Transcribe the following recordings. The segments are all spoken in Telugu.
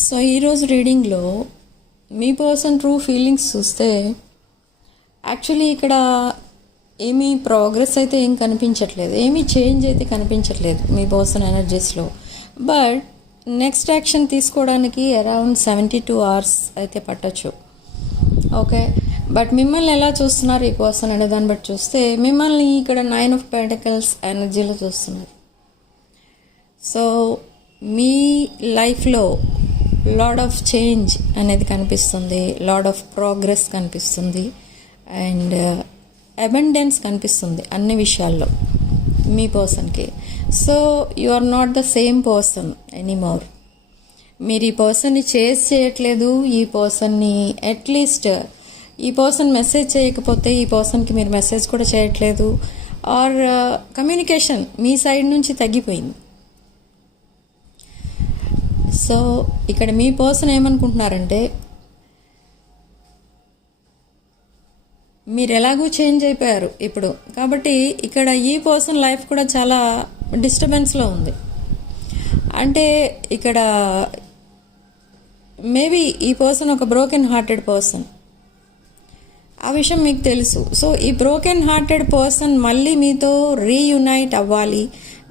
సో ఈరోజు రీడింగ్లో మీ పర్సన్ ట్రూ ఫీలింగ్స్ చూస్తే యాక్చువల్లీ ఇక్కడ ఏమీ ప్రోగ్రెస్ అయితే ఏం కనిపించట్లేదు, ఏమీ చేంజ్ అయితే కనిపించట్లేదు మీ పర్సన్ ఎనర్జీస్లో. బట్ నెక్స్ట్ యాక్షన్ తీసుకోవడానికి అరౌండ్ 72 hours అయితే పట్టచ్చు. ఓకే, బట్ మిమ్మల్ని ఎలా చూస్తున్నారు ఈ పర్సన్ అనే దాన్ని బట్టి చూస్తే మిమ్మల్ని ఇక్కడ 9 of Pentacles ఎనర్జీలో చూస్తున్నారు. సో మీ లైఫ్లో లాడ్ ఆఫ్ చేంజ్ అనేది కనిపిస్తుంది, లాడ్ ఆఫ్ ప్రోగ్రెస్ కనిపిస్తుంది, అండ్ అబండెన్స్ కనిపిస్తుంది అన్ని విషయాల్లో మీ పర్సన్కి. So you are not the same person anymore. మీరు ఈ పర్సన్ని చేస్ చేయట్లేదు, ఈ పర్సన్ని అట్లీస్ట్ ఈ పర్సన్ మెసేజ్ చేయకపోతే ఈ పర్సన్కి మీరు మెసేజ్ కూడా చేయట్లేదు, ఆర్ కమ్యూనికేషన్ మీ సైడ్ నుంచి తగ్గిపోయింది. సో ఇక్కడ మీ పర్సన్ ఏమనుకుంటున్నారంటే మీరు ఎలాగూ చేంజ్ అయిపోయారు ఇప్పుడు, కాబట్టి ఇక్కడ ఈ పర్సన్ లైఫ్ కూడా చాలా డిస్టర్బెన్స్లో ఉంది. అంటే ఇక్కడ మేబీ ఈ పర్సన్ ఒక బ్రోకెన్ హార్టెడ్ పర్సన్, ఆ విషయం మీకు తెలుసు. సో ఈ బ్రోకెన్ హార్టెడ్ పర్సన్ మళ్ళీ మీతో రీయునైట్ అవ్వాలి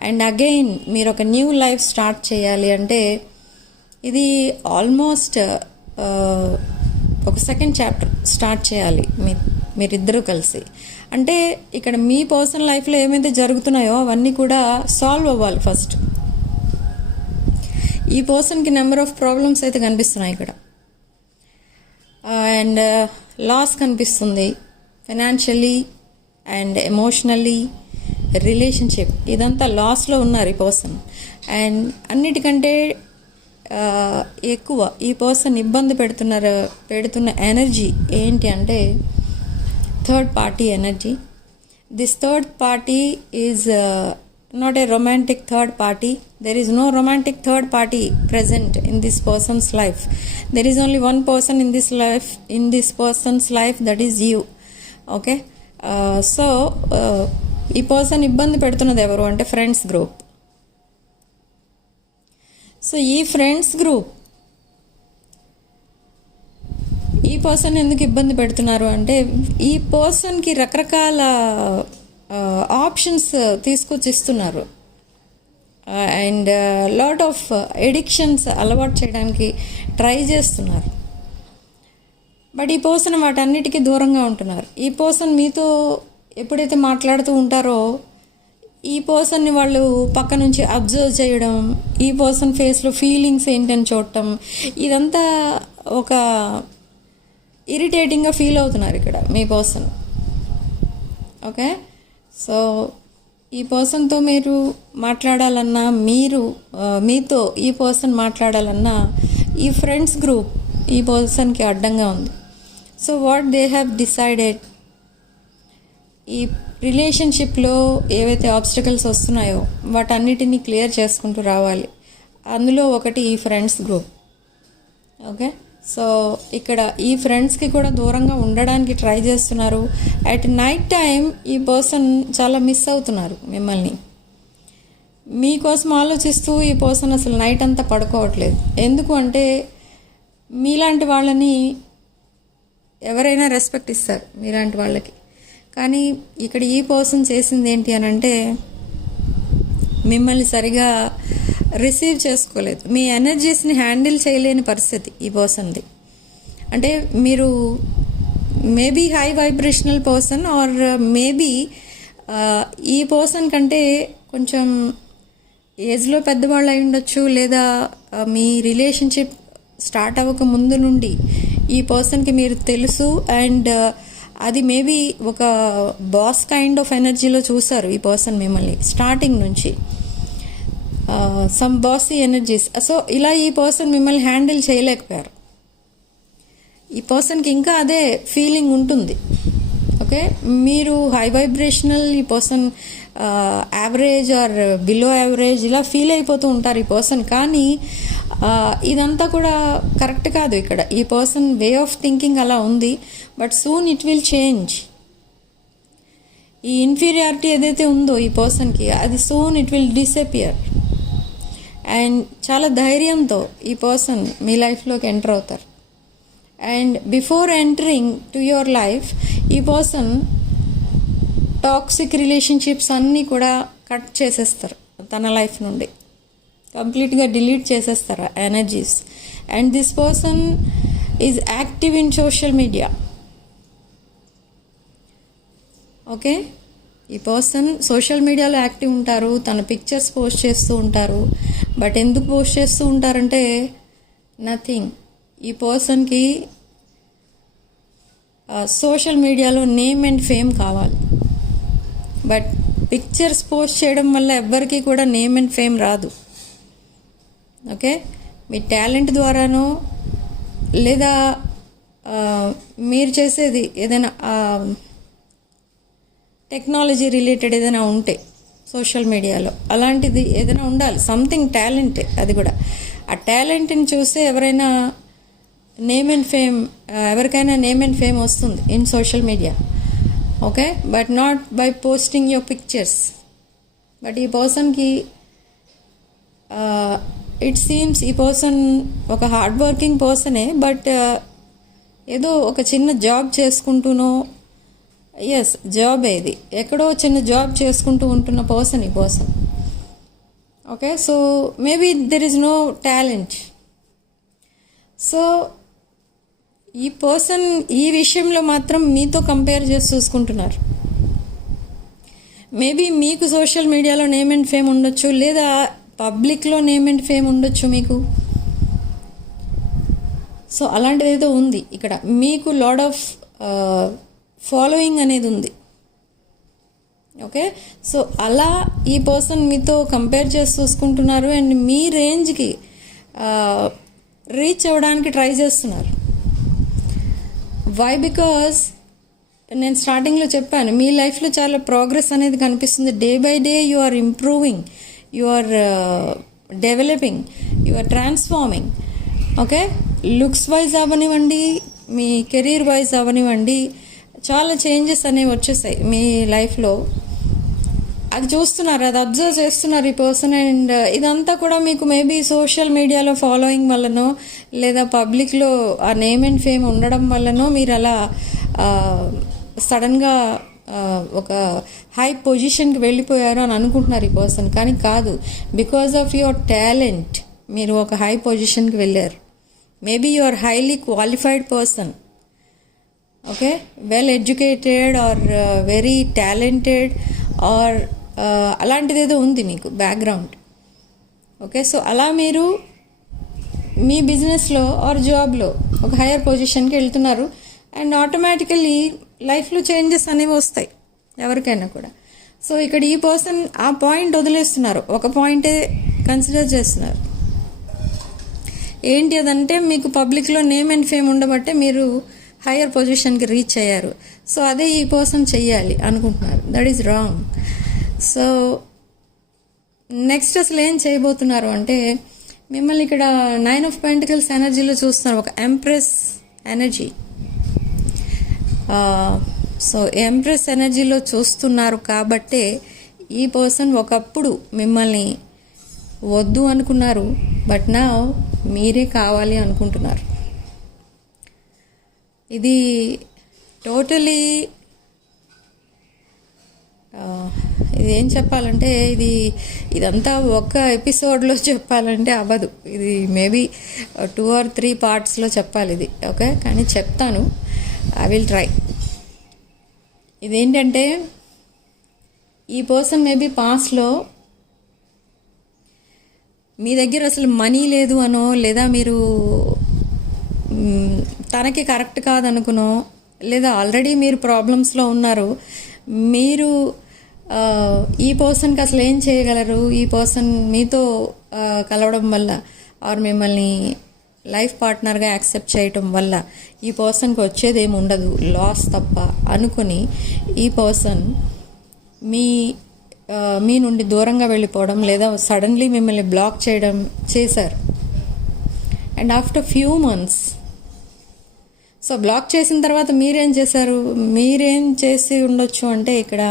అండ్ అగైన్ మీరు ఒక న్యూ లైఫ్ స్టార్ట్ చేయాలి అంటే ఇది ఆల్మోస్ట్ ఒక సెకండ్ చాప్టర్ స్టార్ట్ చేయాలి మీరిద్దరూ కలిసి. అంటే ఇక్కడ మీ పర్సనల్ లైఫ్లో ఏమైతే జరుగుతున్నాయో అవన్నీ కూడా సాల్వ్ అవ్వాలి ఫస్ట్. ఈ పర్సన్కి నెంబర్ ఆఫ్ ప్రాబ్లమ్స్ అయితే కనిపిస్తున్నాయి ఇక్కడ, అండ్ లాస్ కనిపిస్తుంది ఫైనాన్షియల్లీ అండ్ ఎమోషనల్లీ, రిలేషన్షిప్, ఇదంతా లాస్లో ఉన్నారు ఈ పర్సన్. అండ్ అన్నిటికంటే ఎక్కువ ఈ పర్సన్ ఇబ్బంది పెడుతున్న ఎనర్జీ ఏంటి అంటే third party energy. This third party is not a romantic third party. There is no romantic third party present in this person's life. There is only one person in this person's life, that is you. Okay, so ఈ పర్సన్ ఇబ్బంది పెడుతున్నది ఎవరు అంటే ఫ్రెండ్స్ గ్రూప్. సో ఈ ఫ్రెండ్స్ గ్రూప్ ఈ పర్సన్ ఎందుకు ఇబ్బంది పెడుతున్నారు అంటే ఈ పర్సన్కి రకరకాల ఆప్షన్స్ తీసుకొచ్చి ఇస్తున్నారు, అండ్ లాట్ ఆఫ్ ఎడిక్షన్స్ అలవాటు చేయడానికి ట్రై చేస్తున్నారు. బట్ ఈ పర్సన్ వాటన్నిటికీ దూరంగా ఉంటున్నారు. ఈ పర్సన్ మీతో ఎప్పుడైతే మాట్లాడుతూ ఉంటారో ఈ పర్సన్ని వాళ్ళు పక్క నుంచి అబ్జర్వ్ చేయడం, ఈ పర్సన్ ఫేస్లో ఫీలింగ్స్ ఏంటని చూడటం, ఇదంతా ఒక ఇరిటేటింగ్గా ఫీల్ అవుతున్నారు ఇక్కడ మీ పర్సన్. ఓకే, సో ఈ పర్సన్తో మీరు మాట్లాడాలన్నా, మీతో ఈ పర్సన్ మాట్లాడాలన్నా ఈ ఫ్రెండ్స్ గ్రూప్ ఈ పర్సన్కి అడ్డంగా ఉంది. So what they have decided, ఈ రిలేషన్షిప్లో ఏవైతే ఆబ్స్టకల్స్ వస్తున్నాయో వాటన్నిటినీ క్లియర్ చేసుకుంటూ రావాలి. అందులో ఒకటి ఈ ఫ్రెండ్స్ గ్రూప్. ఓకే, సో ఇక్కడ ఈ ఫ్రెండ్స్కి కూడా దూరంగా ఉండడానికి ట్రై చేస్తున్నారు. అట్ నైట్ టైం ఈ పర్సన్ చాలా మిస్ అవుతున్నారు మిమ్మల్ని. మీకోసం ఆలోచిస్తూ ఈ పర్సన్ అసలు నైట్ అంతా పడుకోవట్లేదు. ఎందుకు అంటే మీలాంటి వాళ్ళని ఎవరైనా రెస్పెక్ట్ ఇస్తారు మీలాంటి వాళ్ళకి, కానీ ఇక్కడ ఈ పర్సన్ చేసింది ఏంటి అని అంటే మిమ్మల్ని సరిగా రిసీవ్ చేసుకోలేదు, మీ ఎనర్జీస్ని హ్యాండిల్ చేయలేని పరిస్థితి ఈ పర్సన్ది. అంటే మీరు maybe high vibrational person, or maybe ఈ పర్సన్ కంటే కొంచెం ఏజ్లో పెద్దవాళ్ళు అయి ఉండొచ్చు, లేదా మీ రిలేషన్షిప్ స్టార్ట్ అవ్వక ముందు నుండి ఈ పర్సన్కి మీరు తెలుసు, అండ్ అది మేబీ ఒక బాస్ కైండ్ ఆఫ్ ఎనర్జీలో చూసారు ఈ పర్సన్ మిమ్మల్ని స్టార్టింగ్ నుంచి, సమ్ బాసీ ఎనర్జీస్. సో ఇలా ఈ పర్సన్ మిమ్మల్ని హ్యాండిల్ చేయలేకపోయారు. ఈ పర్సన్కి ఇంకా అదే ఫీలింగ్ ఉంటుంది. ఓకే, మీరు హై వైబ్రేషనల్, ఈ person average are below average ఇలా ఫీల్ అయిపోతూ ఉంటారు ఈ పర్సన్. కానీ ఇదంతా కూడా కరెక్ట్ కాదు. ఇక్కడ ఈ పర్సన్ వే ఆఫ్ థింకింగ్ అలా ఉంది, but soon it will change. ఈ ఇన్ఫీరియారిటీ ఏదైతే ఉందో ఈ పర్సన్కి, అది soon it will disappear. And చాలా ధైర్యంతో ఈ పర్సన్ మీ లైఫ్లోకి ఎంటర్ అవుతారు. And before entering to your life ఈ పర్సన్ టాక్సిక్ రిలేషన్షిప్స్ అన్నీ కూడా కట్ చేసేస్తారు తన లైఫ్ నుండి, కంప్లీట్గా డిలీట్ చేసేస్తారు ఆ energies. And this person is active in social media. Okay, ఈ పర్సన్ సోషల్ మీడియాలో యాక్టివ్ ఉంటారు, తన పిక్చర్స్ పోస్ట్ చేస్తూ ఉంటారు. బట్ ఎందుకు పోస్ట్ చేస్తూ ఉంటారంటే నథింగ్, ఈ పర్సన్కి సోషల్ మీడియాలో నేమ్ అండ్ ఫేమ్ కావాలి. బట్ పిక్చర్స్ పోస్ట్ చేయడం వల్ల ఎవ్వరికీ కూడా నేమ్ అండ్ ఫేమ్ రాదు. ఓకే, మీ టాలెంట్ ద్వారానో లేదా మీరు చేసేది ఏదైనా టెక్నాలజీ రిలేటెడ్ ఏదైనా ఉంటే సోషల్ మీడియాలో అలాంటిది ఏదైనా ఉండాలి, సంథింగ్ టాలెంటే. అది కూడా ఆ టాలెంట్ని చూస్తే ఎవరైనా నేమ్ అండ్ ఫేమ్, ఎవరికైనా నేమ్ అండ్ ఫేమ్ వస్తుంది in social media. Okay, but not by posting your pictures. But ఈ పర్సన్కి ఇట్ సీమ్స్ ఈ పర్సన్ ఒక హార్డ్ వర్కింగ్ పర్సనే, బట్ ఏదో ఒక చిన్న జాబ్ చేసుకుంటూనో, ఎస్ జాబ్ ఏది ఎక్కడో చిన్న జాబ్ చేసుకుంటూ ఉంటున్న పర్సన్ ఈ person. Okay, so maybe there is no talent. సో ఈ పర్సన్ ఈ విషయంలో మాత్రం మీతో కంపేర్ చేసి చూసుకుంటున్నారు. మేబీ మీకు సోషల్ మీడియాలో నేమ్ అండ్ ఫేమ్ ఉండొచ్చు, లేదా పబ్లిక్లో నేమ్ అండ్ ఫేమ్ ఉండొచ్చు మీకు. సో అలాంటిది ఏదో ఉంది ఇక్కడ, మీకు లాడ్ ఆఫ్ ఫాలోయింగ్ అనేది ఉంది. ఓకే, సో అలా ఈ పర్సన్ మీతో కంపేర్ చేసి చూసుకుంటున్నారు అండ్ మీ రేంజ్కి రీచ్ అవ్వడానికి ట్రై చేస్తున్నారు. వై? బికాజ్ నేను స్టార్టింగ్లో చెప్పాను, మీ లైఫ్లో చాలా ప్రోగ్రెస్ అనేది కనిపిస్తుంది. Day by day you are improving, you are developing, you are transforming. Okay, looks wise అవ్వనివ్వండి, మీ కెరీర్ వైజ్ అవ్వనివ్వండి, చాలా చేంజెస్ అనేవి వచ్చేసాయి మీ లైఫ్లో. అది చూస్తున్నారు, అది అబ్జర్వ్ చేస్తున్నారు ఈ పర్సన్. అండ్ ఇదంతా కూడా మీకు మేబీ సోషల్ మీడియాలో ఫాలోయింగ్ వల్లనో లేదా పబ్లిక్లో ఆ నేమ్ అండ్ ఫేమ్ ఉండడం వల్లనో మీరు అలా సడన్గా ఒక హై పొజిషన్కి వెళ్ళిపోయారు అని అనుకుంటున్నారు ఈ పర్సన్. కానీ కాదు, బికాజ్ ఆఫ్ యువర్ టాలెంట్ మీరు ఒక హై పొజిషన్కి వెళ్ళారు. Maybe you are highly qualified person. Okay, well educated or very talented or అలాంటిది ఏదో ఉంది మీకు బ్యాక్గ్రౌండ్. ఓకే, సో అలా మీరు మీ బిజినెస్లో ఆర్ జాబ్లో ఒక హైయర్ పొజిషన్కి వెళ్తున్నారు అండ్ ఆటోమేటికల్లీ లైఫ్లో చేంజెస్ అనేవి వస్తాయి ఎవరికైనా కూడా. సో ఇక్కడ ఈ పర్సన్ ఆ పాయింట్ వదిలేస్తున్నారు, ఒక పాయింటే కన్సిడర్ చేస్తున్నారు. ఏంటి అదంటే, మీకు పబ్లిక్లో నేమ్ అండ్ ఫేమ్ ఉండబట్టే మీరు హయ్యర్ పొజిషన్కి రీచ్ అయ్యారు. సో అదే ఈ పర్సన్ చెయ్యాలి అనుకుంటున్నారు. That is wrong. So next అసలు ఏం చేయబోతున్నారు అంటే, మిమ్మల్ని ఇక్కడ 9 of Pentacles ఎనర్జీలో చూస్తున్నారు, ఒక ఎంప్రెస్ ఎనర్జీ. సో ఎంప్రెస్ ఎనర్జీలో చూస్తున్నారు కాబట్టే ఈ పర్సన్ ఒకప్పుడు మిమ్మల్ని వద్దు అనుకున్నారు, బట్ నా మీరే కావాలి అనుకుంటున్నారు. ఇది టోటలీ ఇది ఏం చెప్పాలంటే, ఇదంతా ఒక ఎపిసోడ్లో చెప్పాలంటే అవ్వదు. ఇది మేబీ 2 or 3 పార్ట్స్లో చెప్పాలి ఇది. ఓకే, కానీ చెప్తాను, ఐ విల్ ట్రై. ఇదేంటంటే, ఈ పర్సన్ మేబీ పాస్ట్లో మీ దగ్గర అసలు మనీ లేదు అనో, లేదా మీరు తనకి కరెక్ట్ కాదనుకునో, లేదా ఆల్రెడీ మీరు ప్రాబ్లమ్స్లో ఉన్నారు, మీరు ఈ పర్సన్కి అసలు ఏం చేయగలరు, ఈ పర్సన్ మీతో కలవడం వల్ల ఆర్ మిమ్మల్ని లైఫ్ పార్ట్నర్గా యాక్సెప్ట్ చేయటం వల్ల ఈ పర్సన్కి వచ్చేది ఏమి ఉండదు, లాస్ తప్ప అనుకుని ఈ పర్సన్ మీ నుండి దూరంగా వెళ్ళిపోవడం లేదా సడన్లీ మిమ్మల్ని బ్లాక్ చేయడం చేశారు. And after few months, so block చేసిన తర్వాత మీరేం చేశారు, మీరేం చేసి ఉండొచ్చు అంటే ఇక్కడ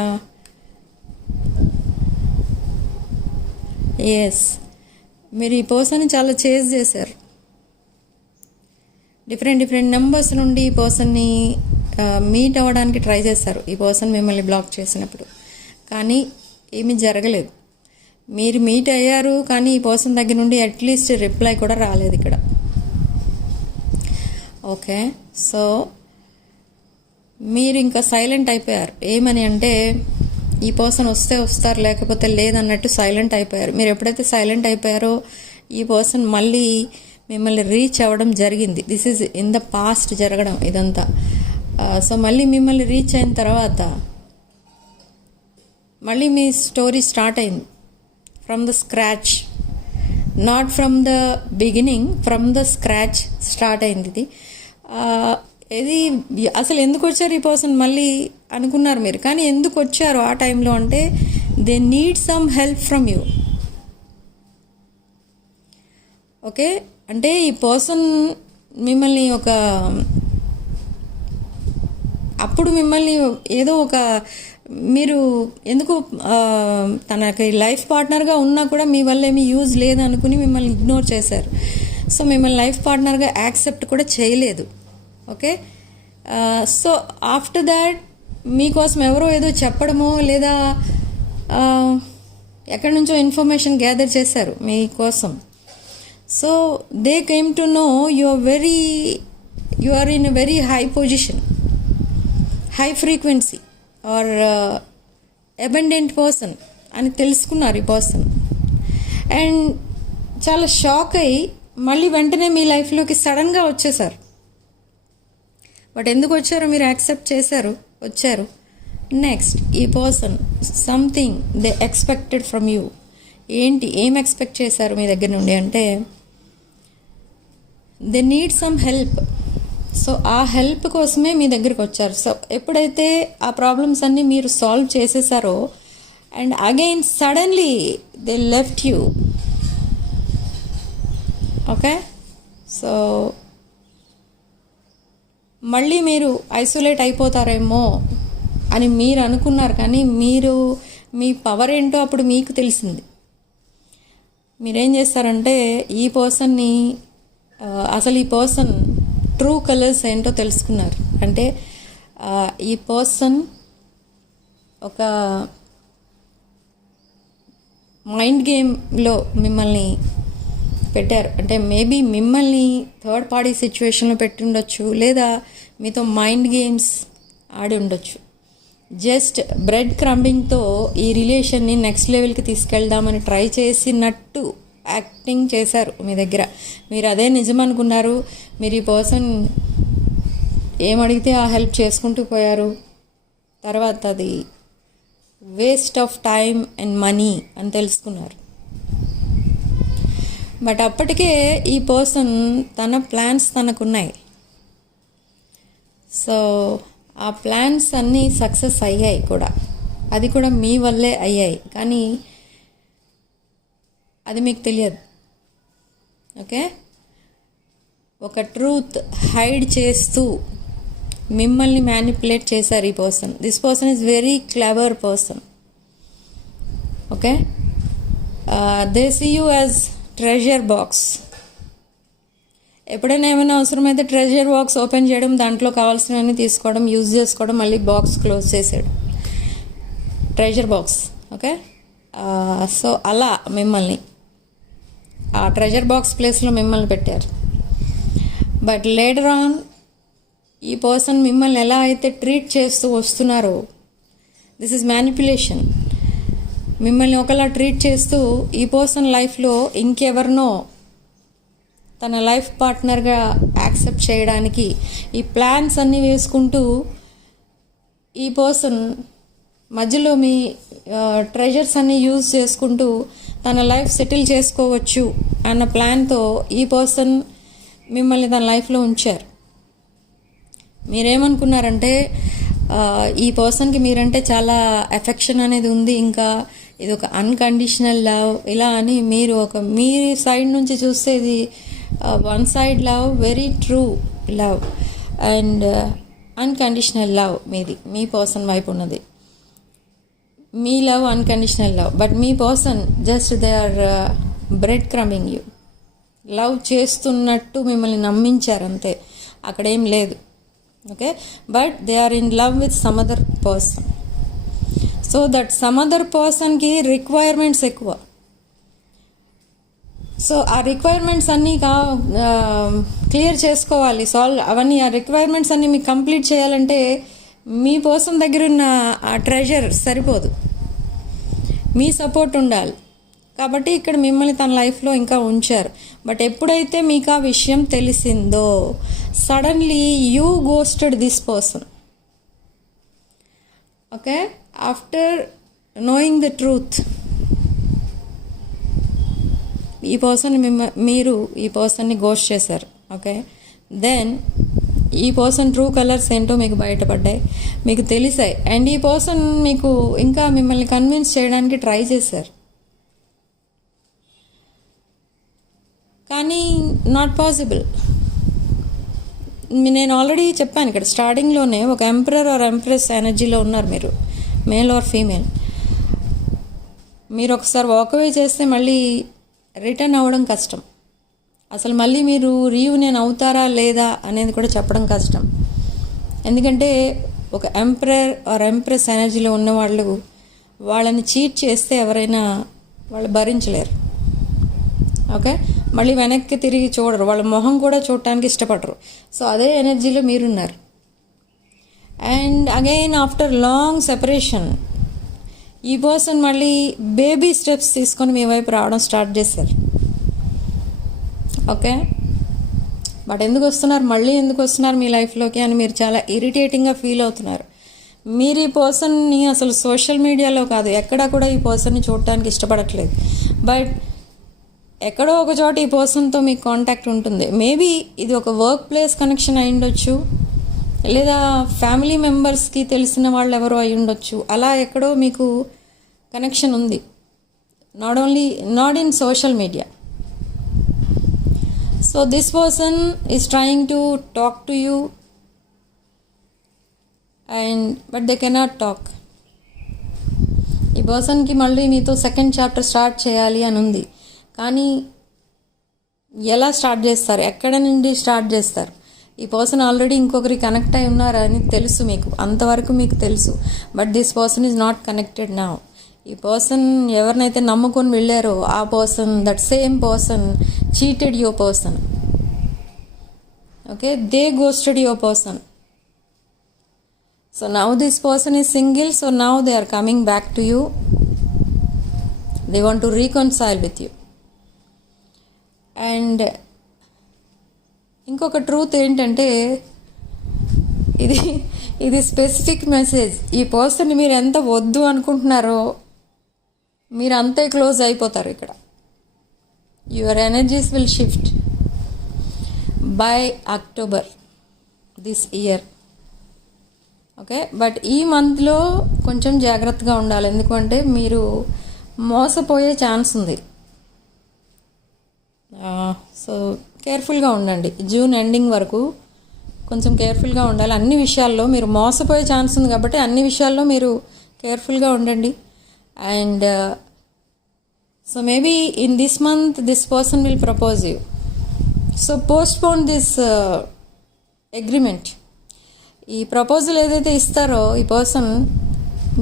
ఎస్ మీరు ఈ పర్సన్ని చాలా చేజ్ చేశారు. డిఫరెంట్ నెంబర్స్ నుండి ఈ పర్సన్ని మీట్ అవ్వడానికి ట్రై చేశారు. ఈ పర్సన్ మిమ్మల్ని బ్లాక్ చేసినప్పుడు కానీ ఏమీ జరగలేదు. మీరు మీట్ అయ్యారు కానీ ఈ పర్సన్ దగ్గర నుండి అట్లీస్ట్ రిప్లై కూడా రాలేదు ఇక్కడ. ఓకే, సో మీరు ఇంకా సైలెంట్ అయిపోయారు. ఏమని అంటే ఈ పర్సన్ వస్తే వస్తారు లేకపోతే లేదన్నట్టు సైలెంట్ అయిపోయారు. మీరు ఎప్పుడైతే సైలెంట్ అయిపోయారో ఈ పర్సన్ మళ్ళీ మిమ్మల్ని రీచ్ అవ్వడం జరిగింది. This is in the past జరగడం ఇదంతా. సో మళ్ళీ మిమ్మల్ని రీచ్ అయిన తర్వాత మళ్ళీ మీ స్టోరీ స్టార్ట్ అయింది from the scratch, not from the beginning, from the scratch start అయింది ఇది. ఇది అసలు ఎందుకు వచ్చారు ఈ పర్సన్ మళ్ళీ అనుకున్నారు మీరు, కానీ ఎందుకు వచ్చారు ఆ టైంలో అంటే they need some help from you. Okay, అంటే ఈ పర్సన్ మిమ్మల్ని అప్పుడు మిమ్మల్ని ఏదో మీరు ఎందుకు తనకి లైఫ్ పార్ట్నర్గా ఉన్నా కూడా మీ వల్ల ఏమీ యూజ్ లేదనుకుని మిమ్మల్ని ఇగ్నోర్ చేశారు. సో మిమ్మల్ని లైఫ్ పార్ట్నర్గా యాక్సెప్ట్ కూడా చేయలేదు. ఓకే, సో ఆఫ్టర్ దాట్ మీకోసం ఎవరో ఏదో చెప్పడమో లేదా ఎక్కడి నుంచో ఇన్ఫర్మేషన్ గ్యాదర్ చేశారు మీకోసం. So they came to know you are in a very high position, high frequency or abundant person అని తెలుసుకున్నారు ఈ పర్సన్. అండ్ చాలా షాక్ అయ్యి మళ్ళీ వెంటనే మీ లైఫ్లోకి సడన్గా వచ్చేసారు. బట్ ఎందుకు వచ్చారో మీరు యాక్సెప్ట్ చేశారు, వచ్చారు. నెక్స్ట్ ఈ person something they expected from you. ఏం ఎక్స్పెక్ట్ చేశారు మీ దగ్గర నుండి అంటే they need some help. So ఆ హెల్ప్ కోసమే మీ దగ్గరికి వచ్చారు. సో ఎప్పుడైతే ఆ ప్రాబ్లమ్స్ అన్నీ మీరు సాల్వ్ చేసేసారో and again suddenly they left you. Okay, so మళ్ళీ మీరు ఐసోలేట్ అయిపోతారేమో అని మీరు అనుకున్నారు, కానీ మీ పవర్ ఏంటో అప్పుడు మీకు తెలిసింది. మీరేం చేస్తారంటే ఈ పర్సన్ని అసలు ఈ పర్సన్ ట్రూ కలర్స్ ఏంటో తెలుసుకున్నారు. అంటే ఈ పర్సన్ ఒక మైండ్ గేమ్లో మిమ్మల్ని పెట్టారు. అంటే మేబీ మిమ్మల్ని థర్డ్ పార్టీ సిచ్యువేషన్లో పెట్టి ఉండొచ్చు, లేదా మీతో మైండ్ గేమ్స్ ఆడి ఉండొచ్చు. జస్ట్ బ్రెడ్ క్రంబింగ్తో ఈ రిలేషన్ని నెక్స్ట్ లెవెల్కి తీసుకెళ్దామని ట్రై చేసినట్టు యాక్టింగ్ చేశారు మీ దగ్గర. మీరు అదే నిజం అనుకున్నారు. మీరు ఈ పర్సన్ ఏమడిగితే ఆ హెల్ప్ చేసుకుంటూ పోయారు. తర్వాత అది waste of time and money అని తెలుసుకున్నారు. బట్ అప్పటికే ఈ పర్సన్ తన ప్లాన్స్ తనకున్నాయి. సో ఆ ప్లాన్స్ అన్నీ సక్సెస్ అయ్యాయి కూడా, అది కూడా మీ వల్లే అయ్యాయి, కానీ అది మీకు తెలియదు. ఓకే, ఒక ట్రూత్ హైడ్ చేస్తూ మిమ్మల్ని మ్యానిపులేట్ చేశారు ఈ person. This person is very clever person. Okay, they see you as treasure box. ఎప్పుడైనా ఏమైనా అవసరమైతే ట్రెజర్ బాక్స్ ఓపెన్ చేయడం, దాంట్లో కావాల్సినవన్నీ తీసుకోవడం, యూజ్ చేసుకోవడం, మళ్ళీ బాక్స్ క్లోజ్ చేసేయడం, ట్రెజర్ బాక్స్. ఓకే, సో అలా మిమ్మల్ని ఆ ట్రెజర్ బాక్స్ ప్లేస్లో మిమ్మల్ని పెట్టారు. బట్ లేటర్ ఆన్ ఈ పర్సన్ మిమ్మల్ని ఎలా అయితే ట్రీట్ చేస్తూ వస్తున్నారో, దిస్ ఈజ్ మ్యానిపులేషన్. మిమ్మల్ని ఒకలా ట్రీట్ చేస్తూ ఈ పర్సన్ లైఫ్లో ఇంకెవరినో తన లైఫ్ పార్ట్నర్గా యాక్సెప్ట్ చేయడానికి ఈ ప్లాన్స్ అన్నీ వేసుకుంటూ ఈ పర్సన్ మధ్యలో మీ ట్రెజర్స్ అన్నీ యూజ్ చేసుకుంటూ తన లైఫ్ సెటిల్ చేసుకోవచ్చు అన్న ప్లాన్తో ఈ పర్సన్ మిమ్మల్ని తన లైఫ్లో ఉంచారు. మీరేమనుకున్నారంటే ఈ పర్సన్కి మీరంటే చాలా ఎఫెక్షన్ అనేది ఉంది, ఇంకా ఇది ఒక అన్కండిషనల్ లవ్ ఇలా అని మీరు మీ సైడ్ నుంచి చూస్తే ఇది one side love, very true love and unconditional love మీది, మీ పర్సన్ వైపు ఉన్నది. మీ లవ్ అన్కండిషనల్ లవ్, బట్ మీ person just they are breadcrumbing you, love చేస్తున్నట్టు మిమ్మల్ని నమ్మించారు అంతే, అక్కడేం లేదు. Okay, but they are in love with some other person. So that some other పర్సన్కి రిక్వైర్మెంట్స్ ఎక్కువ. సో ఆ రిక్వైర్మెంట్స్ అన్నీ క్లియర్ చేసుకోవాలి, అవన్నీ ఆ రిక్వైర్మెంట్స్ అన్నీ మీకు కంప్లీట్ చేయాలంటే మీ పర్సన్ దగ్గర ఉన్న ఆ ట్రెజర్ సరిపోదు, మీ సపోర్ట్ ఉండాలి. కాబట్టి ఇక్కడ మిమ్మల్ని తన లైఫ్లో ఇంకా ఉంచారు. బట్ ఎప్పుడైతే మీకు ఆ విషయం తెలిసిందో suddenly you ghosted this person. Okay, after knowing the truth, ఈ పర్సన్ మీరు ఈ పర్సన్ని గోస్ట్ చేశారు. ఓకే, దెన్ ఈ పర్సన్ ట్రూ కలర్స్ ఏంటో మీకు బయటపడ్డాయి, మీకు తెలిసాయి. అండ్ ఈ పర్సన్ మీకు ఇంకా మిమ్మల్ని కన్విన్స్ చేయడానికి ట్రై చేశారు, కానీ నాట్ పాసిబుల్. నేను ఆల్రెడీ చెప్పాను ఇక్కడ స్టార్టింగ్లోనే, ఒక ఎంపరర్ ఆర్ ఎంప్రెస్ ఎనర్జీలో ఉన్నారు మీరు, మేల్ ఆర్ ఫీమేల్. మీరు ఒకసారి వాకవే చేస్తే మళ్ళీ రిటర్న్ అవ్వడం కష్టం. అసలు మళ్ళీ మీరు రీయూనియన్ అవుతారా లేదా అనేది కూడా చెప్పడం కష్టం. ఎందుకంటే ఒక ఎంపరర్ ఆర్ ఎంప్రెస్ ఎనర్జీలో ఉన్నవాళ్ళు వాళ్ళని చీట్ చేస్తే ఎవరైనా వాళ్ళు భరించలేరు. ఓకే, మళ్ళీ వెనక్కి తిరిగి చూడరు, వాళ్ళ మొహం కూడా చూడటానికి ఇష్టపడరు. సో అదే ఎనర్జీలో మీరున్నారు. And again after long separation ఈ పర్సన్ మళ్ళీ బేబీ స్టెప్స్ తీసుకొని మీ వైపు రావడం స్టార్ట్ చేశారు. ఓకే, బట్ ఎందుకు వస్తున్నారు, మళ్ళీ ఎందుకు వస్తున్నారు మీ లైఫ్లోకి అని మీరు చాలా ఇరిటేటింగ్గా ఫీల్ అవుతున్నారు. మీరు ఈ పర్సన్ని అసలు సోషల్ మీడియాలో కాదు, ఎక్కడా కూడా ఈ పర్సన్ని చూడటానికి ఇష్టపడట్లేదు. బట్ ఎక్కడో ఒక చోట ఈ పర్సన్తో మీకు కాంటాక్ట్ ఉంటుంది. మేబీ ఇది ఒక వర్క్ ప్లేస్ కనెక్షన్ అయి ఉండొచ్చు, లేదా ఫ్యామిలీ మెంబర్స్కి తెలిసిన వాళ్ళు ఎవరో అయి ఉండొచ్చు. అలా ఎక్కడో మీకు కనెక్షన్ ఉంది, not in social media. So this person is trying to talk to you but they cannot talk. ఈ పర్సన్కి మళ్ళీ మీతో సెకండ్ చాప్టర్ స్టార్ట్ చేయాలి అని ఉంది, కానీ ఎలా స్టార్ట్ చేస్తారు, ఎక్కడ నుండి స్టార్ట్ చేస్తారు? ఈ పర్సన్ ఆల్రెడీ ఇంకొకరి కనెక్ట్ అయి ఉన్నారని తెలుసు మీకు, అంతవరకు మీకు తెలుసు. But this person is not connected now. ఈ పర్సన్ ఎవరినైతే నమ్ముకొని వెళ్ళారో ఆ person, that same person cheated your person. Okay, they ghosted your person. So now this person is single. So now they are coming back to you. They want to reconcile with you. And ఇంకొక ట్రూత్ ఏంటంటే, ఇది స్పెసిఫిక్ మెసేజ్. ఈ పర్సన్ మీరు ఎంత వద్దు అనుకుంటున్నారో మీరు అంతే క్లోజ్ అయిపోతారు ఇక్కడ. Your energies will shift by October this year. Okay, but ఈ మంత్లో కొంచెం జాగ్రత్తగా ఉండాలి, ఎందుకంటే మీరు మోసపోయే ఛాన్స్ ఉంది. సో కేర్ఫుల్గా ఉండండి. జూన్ ఎండింగ్ వరకు కొంచెం కేర్ఫుల్గా ఉండాలి. అన్ని విషయాల్లో మీరు మోసపోయే ఛాన్స్ ఉంది కాబట్టి అన్ని విషయాల్లో మీరు కేర్ఫుల్గా ఉండండి. And so maybe in this month this person will propose you. So postpone this agreement. ఈ ప్రపోజల్ ఏదైతే ఇస్తారో ఈ పర్సన్,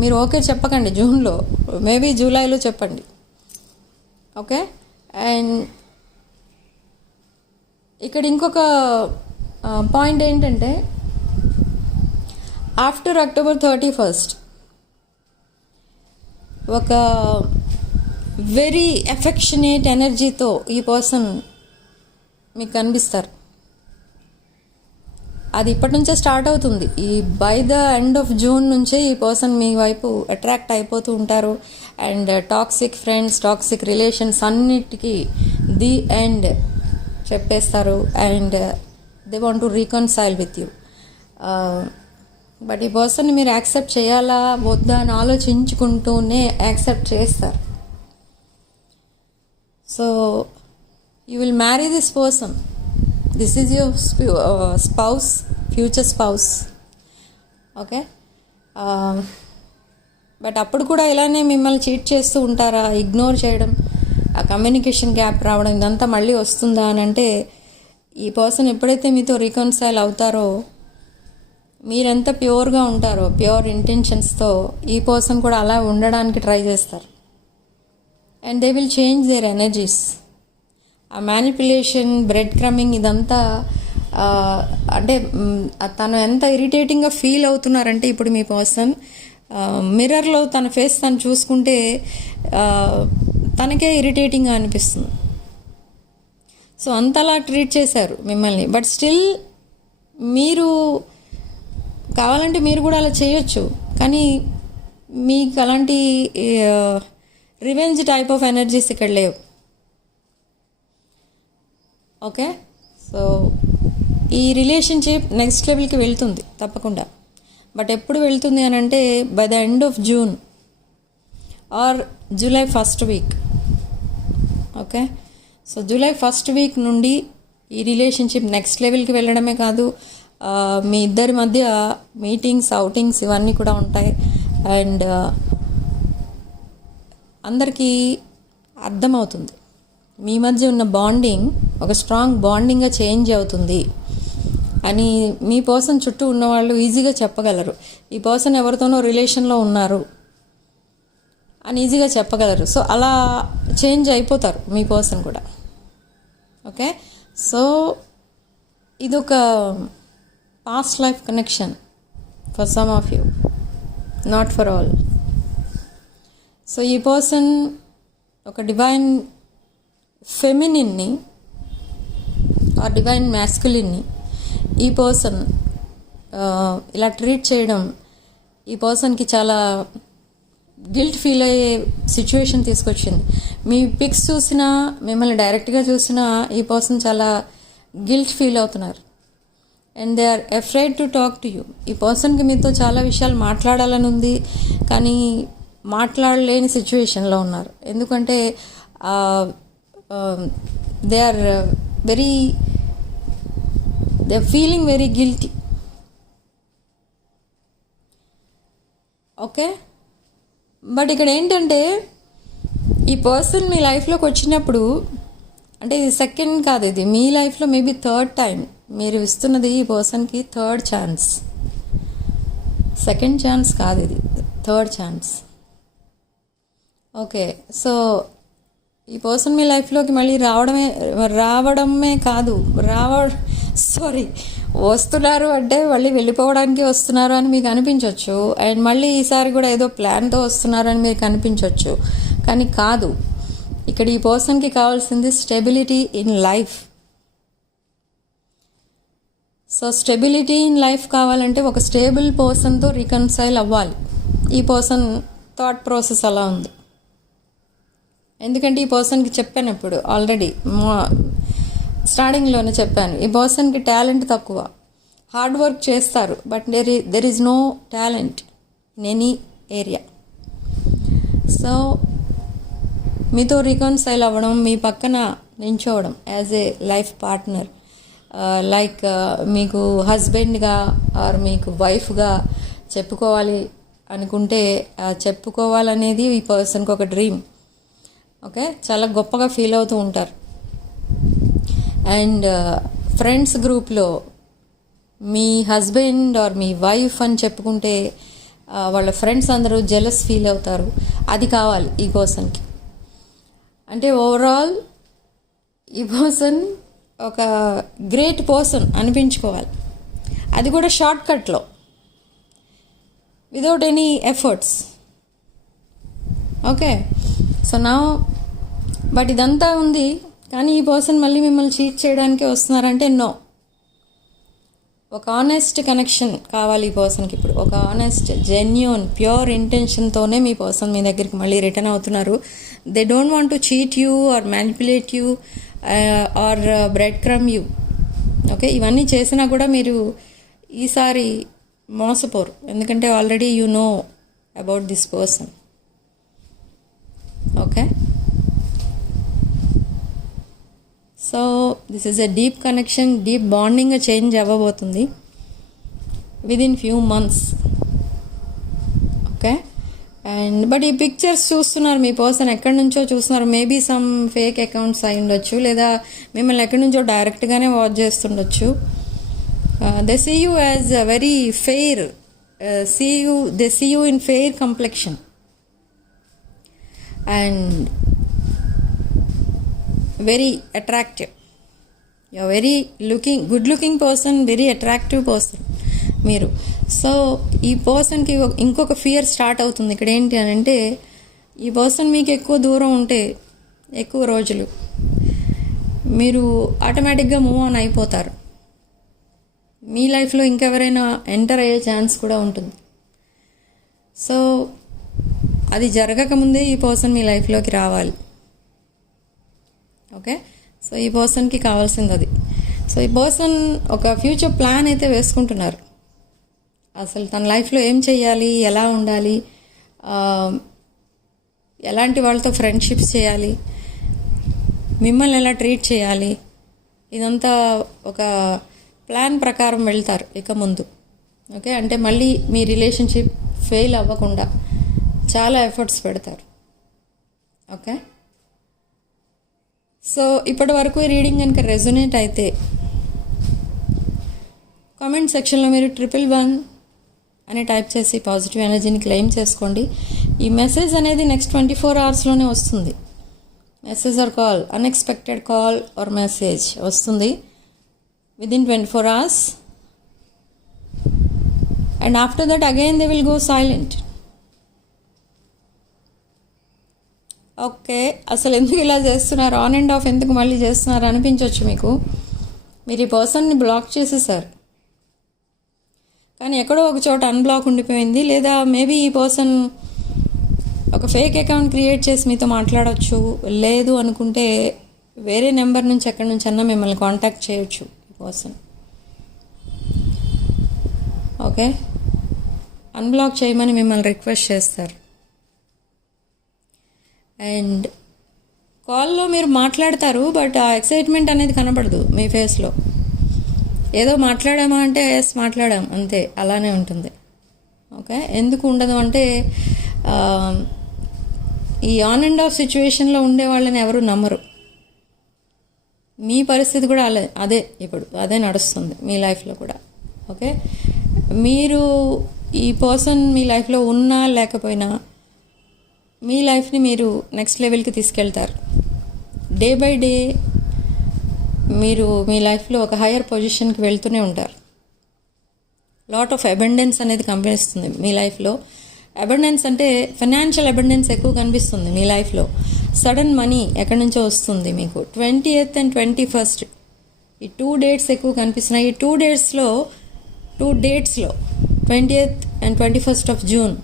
మీరు ఓకే చెప్పకండి జూన్లో, మేబీ జూలైలో చెప్పండి. ఓకే, అండ్ ఇక్కడ ఇంకొక పాయింట్ ఏంటంటే, ఆఫ్టర్ అక్టోబర్ 31 ఒక వెరీ ఎఫెక్షనేట్ ఎనర్జీతో ఈ పర్సన్ మీకు కనిపిస్తారు. అది ఇప్పటి నుంచే స్టార్ట్ అవుతుంది. ఈ by the end of June నుంచే ఈ పర్సన్ మీ వైపు అట్రాక్ట్ అయిపోతూ ఉంటారు. And toxic friends, toxic relations అన్నిటికీ ది ఎండ్ చెప్పేస్తారు. And they want to reconcile with you. But ఈ పర్సన్ని మీరు యాక్సెప్ట్ చేయాలా వద్దా అని ఆలోచించుకుంటూనే యాక్సెప్ట్ చేస్తారు. So you will marry this person. This is your spouse, future spouse. Okay, but అప్పుడు కూడా ఇలానే మిమ్మల్ని చీట్ చేస్తూ ఉంటారా, ఇగ్నోర్ చేయడం, ఆ కమ్యూనికేషన్ గ్యాప్ రావడం ఇదంతా మళ్ళీ వస్తుందా అని అంటే, ఈ పర్సన్ ఎప్పుడైతే మీతో రికన్సైల్ అవుతారో, మీరెంత ప్యూర్గా ఉంటారో, ప్యూర్ ఇంటెన్షన్స్తో, ఈ పర్సన్ కూడా అలా ఉండడానికి ట్రై చేస్తారు. And they will change their energies. ఆ మ్యానిపులేషన్, బ్రెడ్ క్రమ్మింగ్ ఇదంతా అంటే తను ఎంత ఇరిటేటింగ్గా ఫీల్ అవుతున్నారంటే, ఇప్పుడు మీ పర్సన్ మిర్రర్లో తన ఫేస్ తను చూసుకుంటే తనకే ఇరిటేటింగ్గా అనిపిస్తుంది. సో అంతలా ట్రీట్ చేశారు మిమ్మల్ని. బట్ స్టిల్ మీరు కావాలంటే మీరు కూడా అలా చేయొచ్చు, కానీ మీకు అలాంటి రివెంజ్ టైప్ ఆఫ్ ఎనర్జీస్ ఇక్కడ లేవు. ఓకే, సో ఈ రిలేషన్షిప్ నెక్స్ట్ లెవెల్కి వెళ్తుంది తప్పకుండా. బట్ ఎప్పుడు వెళ్తుంది అని అంటే, by the end of June or July first week. Okay, so July first week నుండి ఈ రిలేషన్షిప్ నెక్స్ట్ లెవెల్కి వెళ్ళడమే కాదు, మీ ఇద్దరి మధ్య మీటింగ్స్, అవుటింగ్స్ ఇవన్నీ కూడా ఉంటాయి. అండ్ అందరికీ అర్థమవుతుంది మీ మధ్య ఉన్న బాండింగ్ ఒక స్ట్రాంగ్ బాండింగ్గా చేంజ్ అవుతుంది అని మీ పర్సన్ చుట్టూ ఉన్నవాళ్ళు ఈజీగా చెప్పగలరు. ఈ పర్సన్ ఎవరితోనో రిలేషన్లో ఉన్నారు అని ఈజీగా చెప్పగలరు. సో అలా చేంజ్ అయిపోతారు మీ పర్సన్ కూడా. ఓకే, సో ఇదొక past life connection for some of you, not for all. So ఈ పర్సన్ ఒక డివైన్ ఫెమినిన్ని ఆ డివైన్ మ్యాస్కులిన్ని ఈ పర్సన్ ఇలా ట్రీట్ చేయడం ఈ పర్సన్కి చాలా గిల్ట్ ఫీల్ అయ్యే సిచ్యువేషన్ తీసుకొచ్చింది. మీ పిక్స్ చూసినా, మిమ్మల్ని డైరెక్ట్గా చూసినా ఈ పర్సన్ చాలా గిల్ట్ ఫీల్ అవుతున్నారు. And they are afraid to talk to you. ఈ పర్సన్కి మీతో చాలా విషయాలు మాట్లాడాలని ఉంది, కానీ మాట్లాడలేని సిచ్యువేషన్లో ఉన్నారు. ఎందుకంటే they are feeling very guilty. Okay, but ఇక్కడ ఏంటంటే, ఈ పర్సన్ మీ లైఫ్లోకి వచ్చినప్పుడు, అంటే ఇది సెకండ్ కాదు, ఇది మీ లైఫ్లో మేబీ థర్డ్ టైం మీరు ఇస్తున్నది ఈ పర్సన్కి. థర్డ్ ఛాన్స్, సెకండ్ ఛాన్స్ కాదు, ఇది థర్డ్ ఛాన్స్. ఓకే, సో ఈ పర్సన్ మీ లైఫ్లోకి మళ్ళీ రావడమే కాదు, వస్తున్నారు అంటే మళ్ళీ వెళ్ళిపోవడానికి వస్తున్నారు అని మీకు అనిపించవచ్చు. అండ్ మళ్ళీ ఈసారి కూడా ఏదో ప్లాన్తో వస్తున్నారు అని మీకు అనిపించవచ్చు, కానీ కాదు. ఇక్కడ ఈ పర్సన్కి కావాల్సింది stability in life. So stability in life కావాలంటే ఒక స్టేబుల్ పర్సన్తో రికన్సైల్ అవ్వాలి. ఈ పర్సన్ థాట్ ప్రాసెస్ అలా ఉంది. ఎందుకంటే ఈ పర్సన్కి చెప్పాను ఇప్పుడు ఆల్రెడీ, స్టార్టింగ్లోనే చెప్పాను, ఈ పర్సన్కి టాలెంట్ తక్కువ. హార్డ్ వర్క్ చేస్తారు, but there is no talent in any area. So మీతో రికన్సైల్ అవ్వడం, మీ పక్కన నించోవడం as a life partner, like మీకు హస్బెండ్గా ఆర్ మీకు వైఫ్గా చెప్పుకోవాలి అనుకుంటే, చెప్పుకోవాలనేది ఈ పర్సన్కి ఒక డ్రీమ్. ఓకే, చాలా గొప్పగా ఫీల్ అవుతూ ఉంటారు. అండ్ ఫ్రెండ్స్ గ్రూప్లో మీ హస్బెండ్ ఆర్ మీ వైఫ్ అని చెప్పుకుంటే వాళ్ళ ఫ్రెండ్స్ అందరూ జెలస్ ఫీల్ అవుతారు. అది కావాలి ఈ పర్సన్కి. అంటే ఓవరాల్ ఈ పర్సన్ ఒక గ్రేట్ పర్సన్ అనిపించుకోవాలి, అది కూడా షార్ట్ కట్లో, without any efforts. Okay, so నా బట్ ఇదంతా ఉంది, కానీ ఈ పర్సన్ మళ్ళీ మిమ్మల్ని చీట్ చేయడానికే వస్తున్నారంటే నో. ఒక ఆనెస్ట్ కనెక్షన్ కావాలి ఈ పర్సన్కి ఇప్పుడు. ఒక ఆనెస్ట్, జెన్యూన్, ప్యూర్ ఇంటెన్షన్తోనే మీ పర్సన్ మీ దగ్గరికి మళ్ళీ రిటర్న్ అవుతున్నారు. They don't want to cheat you or manipulate you or breadcrumb you. Okay, ఇవన్నీ చేసినా కూడా మీరు ఈసారి మోసపోరు, ఎందుకంటే already you know about this person. Okay, so this is a deep connection, deep bonding change అవ్వబోతుంది within few months. Okay, and but ఈ పిక్చర్స్ చూస్తున్నారు, మీ పర్సన్ ఎక్కడి నుంచో చూస్తున్నారు. మేబీ సమ్ ఫేక్ అకౌంట్స్ అయి ఉండొచ్చు, లేదా మిమ్మల్ని ఎక్కడి నుంచో డైరెక్ట్గానే వాచ్ చేస్తుండొచ్చు. They see you as a very fair, they see you in fair complexion and very attractive. You are very good looking person, very attractive person మీరు. సో ఈ పర్సన్కి ఇంకొక ఫియర్ స్టార్ట్ అవుతుంది ఇక్కడ. ఏంటి అని అంటే, ఈ పర్సన్ మీకు ఎక్కువ దూరం ఉంటే ఎక్కువ రోజులు మీరు ఆటోమేటిక్గా మూవ్ ఆన్ అయిపోతారు. మీ లైఫ్లో ఇంకెవరైనా ఎంటర్ అయ్యే ఛాన్స్ కూడా ఉంటుంది. సో అది జరగకముందే ఈ పర్సన్ మీ లైఫ్లోకి రావాలి. ఓకే, సో ఈ పర్సన్కి కావాల్సింది అది. సో ఈ పర్సన్ ఒక ఫ్యూచర్ ప్లాన్ అయితే వేసుకుంటున్నారు. అసలు తన లైఫ్లో ఏం చేయాలి, ఎలా ఉండాలి, ఎలాంటి వాళ్ళతో ఫ్రెండ్షిప్స్ చేయాలి, మిమ్మల్ని ఎలా ట్రీట్ చేయాలి, ఇదంతా ఒక ప్లాన్ ప్రకారం వెళ్తారు ఇక ముందు. ఓకే, అంటే మళ్ళీ మీ రిలేషన్షిప్ ఫెయిల్ అవ్వకుండా చాలా ఎఫర్ట్స్ పెడతారు. ఓకే, సో ఇప్పటి వరకు ఈ రీడింగ్ కనుక రెజొనేట్ అయితే కామెంట్ సెక్షన్లో మీరు 111 అని టైప్ చేసి పాజిటివ్ ఎనర్జీని క్లెయిమ్ చేసుకోండి. ఈ మెసేజ్ అనేది నెక్స్ట్ 24 అవర్స్లోనే వస్తుంది. Message or call, unexpected call or message వస్తుంది within 24 hours. And after that again they will go silent. Okay, అసలు ఎందుకు ఇలా చేస్తున్నారు, ఆన్ అండ్ ఆఫ్ ఎందుకు మళ్ళీ చేస్తున్నారు అనిపించవచ్చు మీకు. మీరు ఈ పర్సన్ని బ్లాక్ చేసేసారు, కానీ ఎక్కడో ఒక చోట అన్బ్లాక్ ఉండిపోయింది. లేదా మేబీ ఈ పర్సన్ ఒక ఫేక్ అకౌంట్ క్రియేట్ చేసి మీతో మాట్లాడవచ్చు. లేదు అనుకుంటే వేరే నెంబర్ నుంచి ఎక్కడి నుంచి అన్నా మిమ్మల్ని కాంటాక్ట్ చేయొచ్చు ఈ పర్సన్. ఓకే, అన్బ్లాక్ చేయమని మిమ్మల్ని రిక్వెస్ట్ చేస్తారు. అండ్ కాల్లో మీరు మాట్లాడతారు, బట్ ఆ ఎక్సైట్మెంట్ అనేది కనబడదు మీ ఫేస్లో. ఏదో మాట్లాడామా అంటే ఎస్ మాట్లాడాం అంతే, అలానే ఉంటుంది. ఓకే, ఎందుకు ఉండదు అంటే ఈ ఆన్ అండ్ ఆఫ్ సిచ్యువేషన్లో ఉండే వాళ్ళని ఎవరు నమ్మరు. మీ పరిస్థితి కూడా అదే, ఇప్పుడు అదే నడుస్తుంది మీ లైఫ్లో కూడా. ఓకే, మీరు ఈ పర్సన్ మీ లైఫ్లో ఉన్నా లేకపోయినా మీ లైఫ్ని మీరు నెక్స్ట్ లెవెల్కి తీసుకెళ్తారు. డే బై డే మీరు మీ లైఫ్లో ఒక హయ్యర్ పొజిషన్కి వెళ్తూనే ఉంటారు. లాట్ ఆఫ్ అబండెన్స్ అనేది కనిపిస్తుంది మీ లైఫ్లో. అబండెన్స్ అంటే ఫైనాన్షియల్ అబండెన్స్ ఎక్కువ కనిపిస్తుంది మీ లైఫ్లో. సడన్ మనీ ఎక్కడి నుంచో వస్తుంది మీకు. 20th and 21st ఈ 2 డేట్స్ ఎక్కువ కనిపిస్తున్నాయి. ఈ 2 డేట్స్లో 20th and 21st of June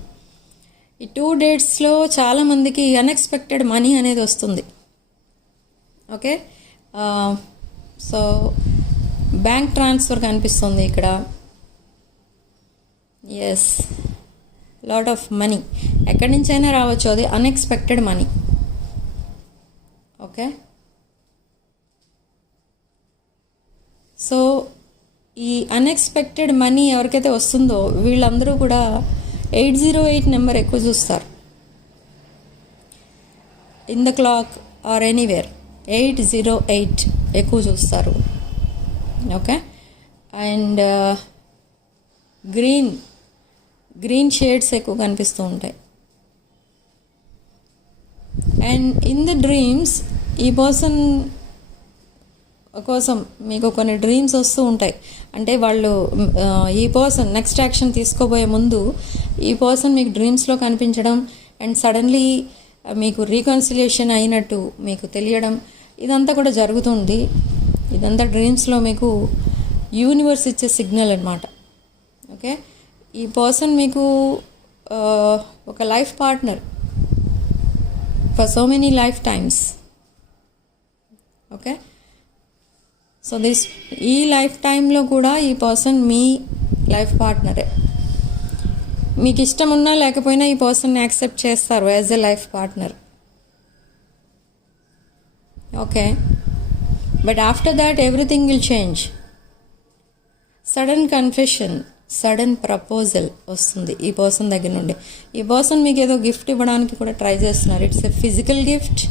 ఈ 2 డేట్స్లో చాలామందికి అన్ఎక్స్పెక్టెడ్ మనీ అనేది వస్తుంది. ఓకే, సో బ్యాంక్ ట్రాన్స్ఫర్ కనిపిస్తుంది ఇక్కడ. ఎస్, లాట్ ఆఫ్ మనీ ఎక్కడి నుంచైనా రావచ్చు, అది అన్ఎక్స్పెక్టెడ్ మనీ. ఓకే, సో ఈ అన్ఎక్స్పెక్టెడ్ మనీ ఎవరికైతే వస్తుందో వీళ్ళందరూ కూడా 808 నెంబర్ ఎక్కువ చూస్తారు. In the clock or anywhere 808 ఎక్కువ చూస్తారు. ఓకే, అండ్ గ్రీన్ షేడ్స్ ఎక్కువ కనిపిస్తూ ఉంటాయి. అండ్ ఇన్ ద డ్రీమ్స్ ఈ పర్సన్ కోసం మీకు కొన్ని డ్రీమ్స్ వస్తూ ఉంటాయి. అంటే వాళ్ళు ఈ పర్సన్ నెక్స్ట్ యాక్షన్ తీసుకోబోయే ముందు ఈ పర్సన్ మీకు డ్రీమ్స్లో కనిపించడం అండ్ సడన్లీ మీకు రీకన్సిలియేషన్ అయినట్టు మీకు తెలియడం, ఇదంతా కూడా జరుగుతుంది. ఇదంతా డ్రీమ్స్లో మీకు యూనివర్స్ ఇచ్చే సిగ్నల్ అన్నమాట. ఓకే, ఈ పర్సన్ మీకు ఒక life partner for so many life times. Okay, so ఈ లైఫ్ టైంలో కూడా ఈ పర్సన్ మీ లైఫ్ పార్ట్నరే. మీకు ఇష్టం ఉన్నా లేకపోయినా ఈ పర్సన్ని యాక్సెప్ట్ చేస్తారు as a life partner. Okay, but after that everything will change. Sudden confession, sudden proposal వస్తుంది ఈ పర్సన్ దగ్గర నుండి. ఈ పర్సన్ మీకు ఏదో గిఫ్ట్ ఇవ్వడానికి కూడా ట్రై చేస్తున్నారు. It's a physical gift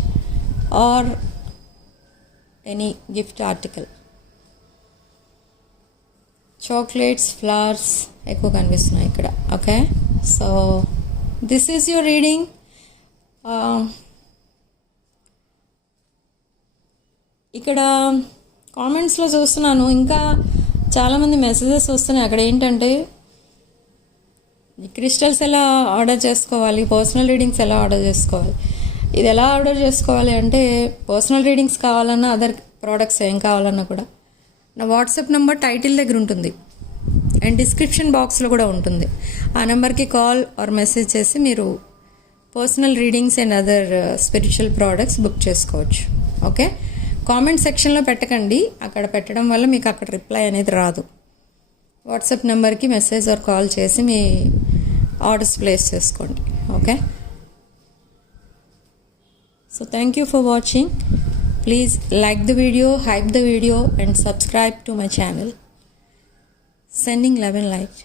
or any gift article. Chocolates, flowers ఎక్కువ కనిపిస్తున్నాయి ఇక్కడ. Okay, so this is your reading. ఇక్కడ కామెంట్స్లో చూస్తున్నాను ఇంకా చాలామంది మెసేజెస్ వస్తున్నాయి. అక్కడ ఏంటంటే క్రిస్టల్స్ ఎలా ఆర్డర్ చేసుకోవాలి, పర్సనల్ రీడింగ్స్ ఎలా ఆర్డర్ చేసుకోవాలి. ఇది ఎలా ఆర్డర్ చేసుకోవాలి అంటే పర్సనల్ రీడింగ్స్ కావాలన్నా అదర్ ప్రోడక్ట్స్ ఏం కావాలన్నా కూడా నా వాట్సాప్ నెంబర్ టైటిల్ దగ్గర ఉంటుంది అండ్ డిస్క్రిప్షన్ బాక్స్లో కూడా ఉంటుంది. ఆ నెంబర్కి కాల్ ఆర్ మెసేజ్ చేసి మీరు personal readings and other spiritual products book చేసుకోవచ్చు. ఓకే, కామెంట్ సెక్షన్లో పెట్టకండి, అక్కడ పెట్టడం వల్ల మీకు అక్కడ రిప్లై అనేది రాదు. వాట్సాప్ నెంబర్కి మెసేజ్ ఆర్ కాల్ చేసి మీ ఆర్డర్స్ ప్లేస్ చేసుకోండి. Okay, so thank you for watching. Please like the video, hype the video and subscribe to my channel. Sending love and light.